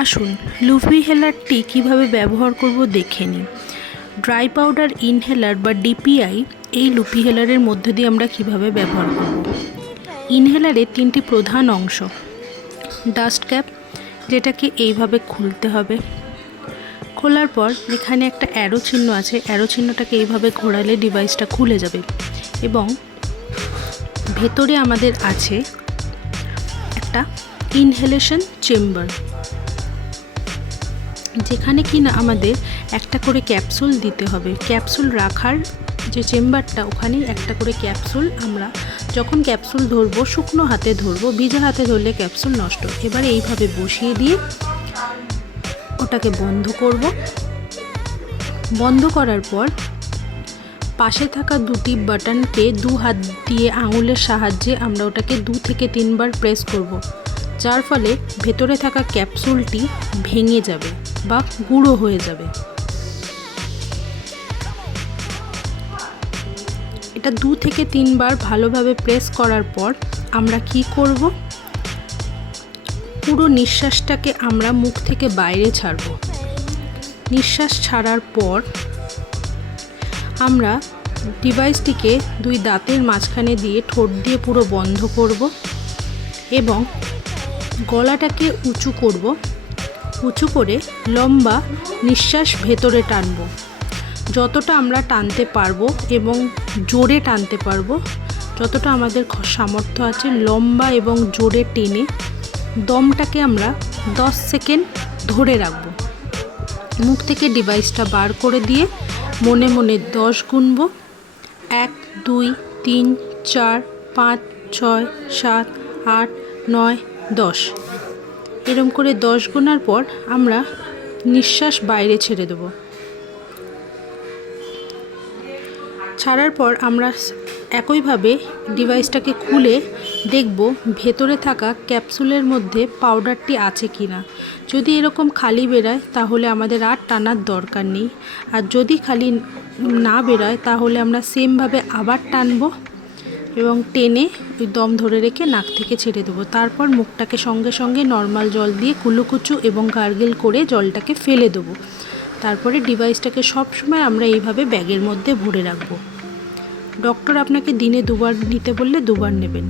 আসুন লুফি হেলারটি কীভাবে ব্যবহার করব দেখে নিই। ড্রাই পাউডার ইনহেলার বা ডিপিআই এই লুফি হেলারের মধ্যে দিয়ে আমরা কিভাবে ব্যবহার করব। ইনহেলারের তিনটি প্রধান অংশ, ডাস্ট ক্যাপ যেটাকে এইভাবে খুলতে হবে। খোলার পর এখানে একটা অ্যারো চিহ্ন আছে, অ্যারো চিহ্নটাকে এইভাবে ঘোরালে ডিভাইসটা খুলে যাবে এবং ভেতরে আমাদের আছে একটা ইনহেলেশন চেম্বার, যেখানে কিনা আমাদের একটা করে ক্যাপসুল দিতে হবে। ক্যাপসুল রাখার যে চেম্বারটা, ওখানে একটা করে ক্যাপসুল আমরা যখন ক্যাপসুল ধরবো শুকনো হাতে ধরবো, ভিজা হাতে ধরলে ক্যাপসুল নষ্ট। এবারে এইভাবে বসিয়ে দিয়ে ওটাকে বন্ধ করব। বন্ধ করার পর পাশে থাকা দুটি বাটনকে দু হাত দিয়ে আঙুলের সাহায্যে আমরা ওটাকে 2 থেকে 3 বার প্রেস করব, যার ফলে ভেতরে থাকা ক্যাপসুলটি ভেঙে যাবে বা গুঁড়ো হয়ে যাবে। এটা 2 থেকে 3 বার ভালোভাবে প্রেস করার পর আমরা কি করব, পুরো নিঃশ্বাসটাকে আমরা মুখ থেকে বাইরে ছাড়ব। নিঃশ্বাস ছাড়ার পর আমরা ডিভাইসটিকে 2 দাঁতের মাঝখানে দিয়ে ঠোঁট দিয়ে পুরো বন্ধ করব এবং গলাটাকে উঁচু করব। উঁচু করে লম্বা নিঃশ্বাস ভেতরে টানব। যতটা আমরা টানতে পারবো এবং জোরে টানতে পারবো, যতটা আমাদের সামর্থ্য আছে, লম্বা এবং জোরে টেনে দমটাকে আমরা 10 সেকেন্ড ধরে রাখব। মুখ থেকে ডিভাইসটা বার করে দিয়ে মনে মনে 10 গুনব। 1 2 3 4 5 6 7 8 9 10। এরকম করে 10 গোনার পর আমরা নিঃশ্বাস বাইরে ছেড়ে দেব। ছাড়ার পর আমরা একইভাবে ডিভাইসটাকে খুলে দেখব ভেতরে থাকা ক্যাপসুলের মধ্যে পাউডারটি আছে কি না। যদি এরকম খালি বেরোয় তাহলে আমাদের আর টানার দরকার নেই, আর যদি খালি না বেরোয় তাহলে আমরা সেমভাবে আবার টানবো এবং টেনে ওই দম ধরে রেখে নাক থেকে ছেড়ে দেবো। তারপর মুখটাকে সঙ্গে সঙ্গে নর্মাল জল দিয়ে কুলুকুচু এবং গার্গেল করে জলটাকে ফেলে দেবো। তারপরে ডিভাইসটাকে সবসময় আমরা এইভাবে ব্যাগের মধ্যে ভরে রাখবো। ডক্টর আপনাকে দিনে 2 বার নিতে বললে 2 বার নেবেন।